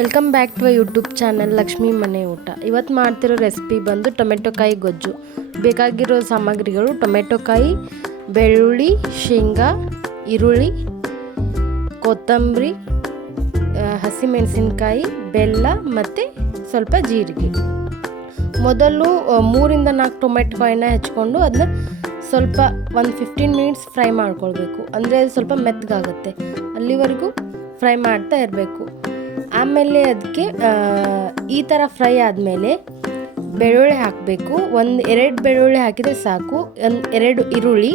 Welcome back to YouTube channel Lakshmi ಮನೆ ಊಟ ಇವತ್ತು ಮಾಡ್ತಿರೋ ರೆಸಿಪಿ ಬಂದು ಟೊಮೆಟೊ ಕಾಯಿ ಗೊಜ್ಜು. ಬೇಕಾಗಿರೋ ಸಾಮಗ್ರಿಗಳು ಟೊಮೆಟೊ ಕಾಯಿ, ಬೆಳ್ಳುಳ್ಳಿ, ಶೇಂಗಾ, ಈರುಳ್ಳಿ, ಕೊತ್ತಂಬರಿ ಹಸಿಮೆಣಸಿನಕಾಯಿ, ಬೆಲ್ಲ ಮತ್ತು ಸ್ವಲ್ಪ ಜೀರಿಗೆ. ಮೊದಲು ಮೂರಿಂದ ನಾಲ್ಕು ಟೊಮೆಟೊ ಕಾಯಿನ ಹೆಚ್ಕೊಂಡು ಅದನ್ನ ಸ್ವಲ್ಪ ಒಂದು ಫಿಫ್ಟೀನ್ ಮಿನಿಟ್ಸ್ ಫ್ರೈ ಮಾಡ್ಕೊಳ್ಬೇಕು. ಅಂದರೆ ಅದು ಸ್ವಲ್ಪ ಮೆತ್ತಗಾಗುತ್ತೆ. ಅಲ್ಲಿವರೆಗೂ ಫ್ರೈ ಮಾಡ್ತಾ ಇರಬೇಕು. ಆಮೇಲೆ ಅದಕ್ಕೆ ಈ ಥರ ಫ್ರೈ ಆದಮೇಲೆ ಬೆಳ್ಳುಳ್ಳಿ ಹಾಕಬೇಕು. ಒಂದು ಎರಡು ಬೆಳ್ಳುಳ್ಳಿ ಹಾಕಿದರೆ ಸಾಕು. ಒಂದು ಎರಡು ಈರುಳ್ಳಿ,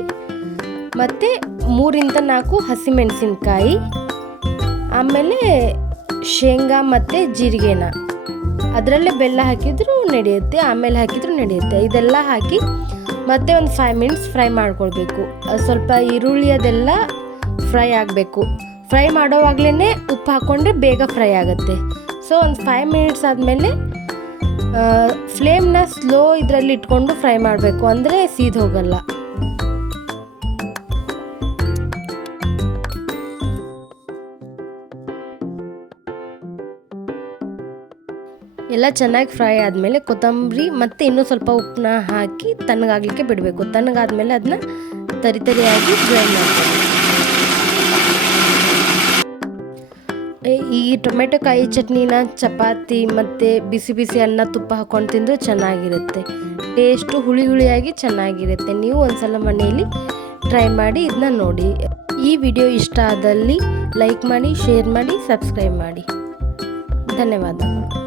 ಮತ್ತು ಮೂರಿಂದ ನಾಲ್ಕು ಹಸಿಮೆಣಸಿನ್ಕಾಯಿ, ಆಮೇಲೆ ಶೇಂಗಾ ಮತ್ತು ಜೀರಿಗೆನ. ಅದರಲ್ಲೇ ಬೆಲ್ಲ ಹಾಕಿದರೂ ನಡೆಯುತ್ತೆ, ಆಮೇಲೆ ಹಾಕಿದರೂ ನಡೆಯುತ್ತೆ. ಇದೆಲ್ಲ ಹಾಕಿ ಮತ್ತೆ ಒಂದು ಫೈವ್ ಮಿನಿಟ್ಸ್ ಫ್ರೈ ಮಾಡ್ಕೊಳ್ಬೇಕು. ಸ್ವಲ್ಪ ಈರುಳ್ಳಿ ಅದೆಲ್ಲ ಫ್ರೈ ಆಗಬೇಕು. ಫ್ರೈ ಮಾಡೋವಾಗಲೇ ಉಪ್ಪು ಹಾಕ್ಕೊಂಡ್ರೆ ಬೇಗ ಫ್ರೈ ಆಗುತ್ತೆ. ಸೊ ಒಂದು ಫೈವ್ ಮಿನಿಟ್ಸ್ ಆದಮೇಲೆ ಫ್ಲೇಮ್ನ ಸ್ಲೋ ಇದರಲ್ಲಿ ಇಟ್ಕೊಂಡು ಫ್ರೈ ಮಾಡಬೇಕು. ಅಂದರೆ ಸೀದ್ ಹೋಗಲ್ಲ. ಎಲ್ಲ ಚೆನ್ನಾಗಿ ಫ್ರೈ ಆದಮೇಲೆ ಕೊತ್ತಂಬರಿ ಮತ್ತು ಇನ್ನೂ ಸ್ವಲ್ಪ ಉಪ್ಪನ್ನ ಹಾಕಿ ತಣ್ಣಗಾಗಲಿಕ್ಕೆ ಬಿಡಬೇಕು. ತಣ್ಣಗಾದ್ಮೇಲೆ ಅದನ್ನ ತರಿ ತರಿಯಾಗಿ ಗ್ರೈಂಡ್ ಈ ಟೊಮೆಟೊ ಕಾಯಿ ಚಟ್ನಿನ ಚಪಾತಿ ಮತ್ತು ಬಿಸಿ ಬಿಸಿ ಅನ್ನ ತುಪ್ಪ ಹಾಕ್ಕೊಂಡು ತಿಂದರೆ ಚೆನ್ನಾಗಿರುತ್ತೆ. ಟೇಸ್ಟು ಹುಳಿ ಹುಳಿಯಾಗಿ ಚೆನ್ನಾಗಿರುತ್ತೆ. ನೀವು ಒಂದ್ಸಲ ಮನೆಯಲ್ಲಿ ಟ್ರೈ ಮಾಡಿ ಇದನ್ನ ನೋಡಿ. ಈ ವಿಡಿಯೋ ಇಷ್ಟ ಆದಲ್ಲಿ ಲೈಕ್ ಮಾಡಿ, ಶೇರ್ ಮಾಡಿ, ಸಬ್ಸ್ಕ್ರೈಬ್ ಮಾಡಿ. ಧನ್ಯವಾದಗಳು